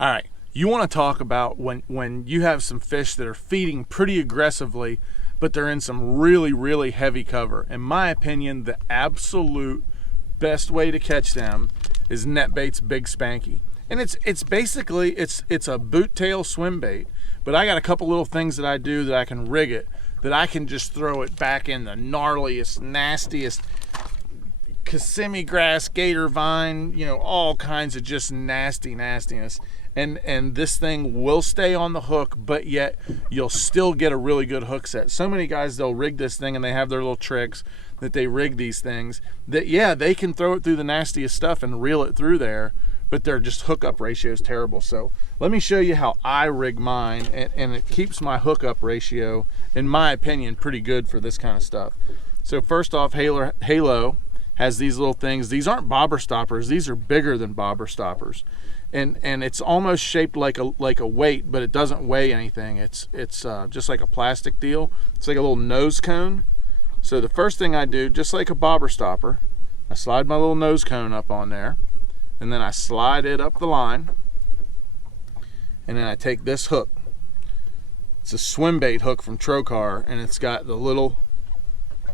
All right, you want to talk about when you have some fish that are feeding pretty aggressively, but they're in some really, really heavy cover. In my opinion, the absolute best way to catch them is Netbait's Big Spanky. And it's basically, it's a boot tail swim bait, but I got a couple little things that I do that I can rig it, that I can just throw it back in the gnarliest, nastiest Kissimmee grass, gator vine, you know, all kinds of just nastiness. And this thing will stay on the hook, but yet you'll still get a really good hook set. So many guys, they'll rig this thing and they have their little tricks that they rig these things that, yeah, they can throw it through the nastiest stuff and reel it through there, but their just hookup ratio is terrible. So let me show you how I rig mine, and it keeps my hookup ratio, in my opinion, pretty good for this kind of stuff. So first off, Halo has these little things. These aren't bobber stoppers. These are bigger than bobber stoppers. And it's almost shaped like a weight, but it doesn't weigh anything. It's just like a plastic deal. It's like a little nose cone. So the first thing I do, just like a bobber stopper, I slide my little nose cone up on there, and then I slide it up the line, and then I take this hook. It's a Swimbait hook from Trocar, and it's got the little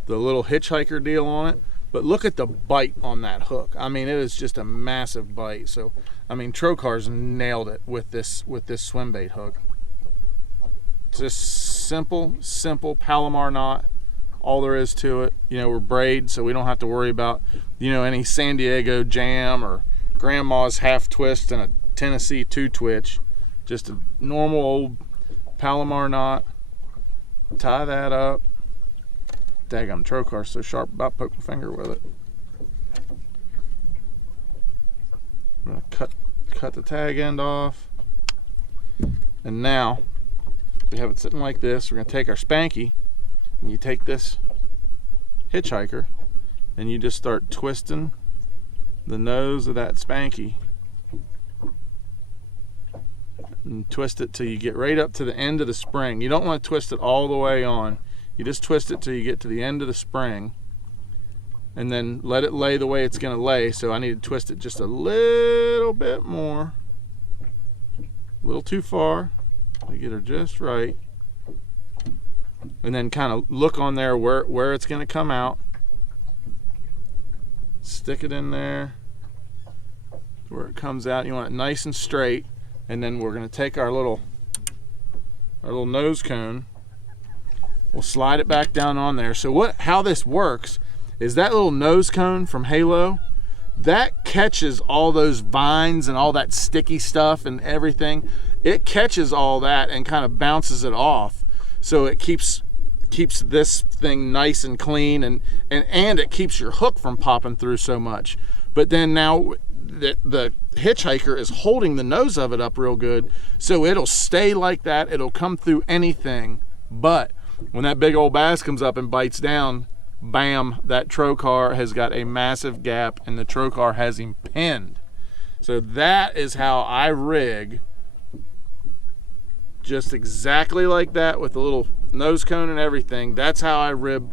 hitchhiker deal on it. But look at the bite on that hook. I mean, it is just a massive bite. So, I mean, Trocar's nailed it with this Swimbait hook. It's just simple Palomar knot. All there is to it. You know, we're braid, so we don't have to worry about, you know, any San Diego jam or grandma's half twist and a Tennessee 2-twitch. Just a normal old Palomar knot. Tie that up. Daggum, Trocar's so sharp, about poke my finger with it. I'm gonna cut the tag end off. And now we have it sitting like this. We're gonna take our Spanky, and you take this hitchhiker and you just start twisting the nose of that Spanky, and twist it till you get right up to the end of the spring. You don't want to twist it all the way on. You just twist it till you get to the end of the spring, and then let it lay the way it's going to lay. So I need to twist it just a little bit more, a little too far to get her just right, and then kind of look on there where it's going to come out. Stick it in there where it comes out. You want it nice and straight, and then we're going to take our little nose cone. We'll slide it back down on there. So how this works is that little nose cone from Halo, that catches all those vines and all that sticky stuff and everything. It catches all that and kind of bounces it off. So it keeps this thing nice and clean, and it keeps your hook from popping through so much. But then now the hitchhiker is holding the nose of it up real good, so it'll stay like that. It'll come through anything. But when that big old bass comes up and bites down, bam, that Trocar has got a massive gap, and the Trocar has him pinned. So that is how I rig, just exactly like that, with the little nose cone and everything. That's how I rib.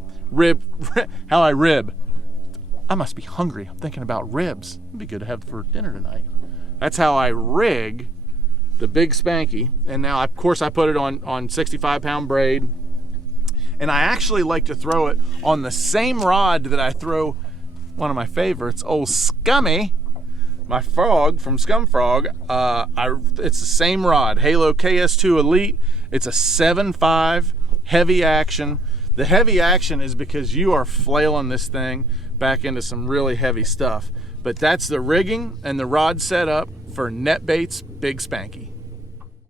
I must be hungry. I'm thinking about ribs. It'd be good to have for dinner tonight. That's how I rig the Big Spanky. And now, of course, I put it on 65-pound braid. And I actually like to throw it on the same rod that I throw one of my favorites, old Scummy, my frog from Scum Frog. It's the same rod, Halo KS2 Elite. It's a 7.5 heavy action. The heavy action is because you are flailing this thing back into some really heavy stuff. But that's the rigging and the rod setup for Netbait's Big Spanky.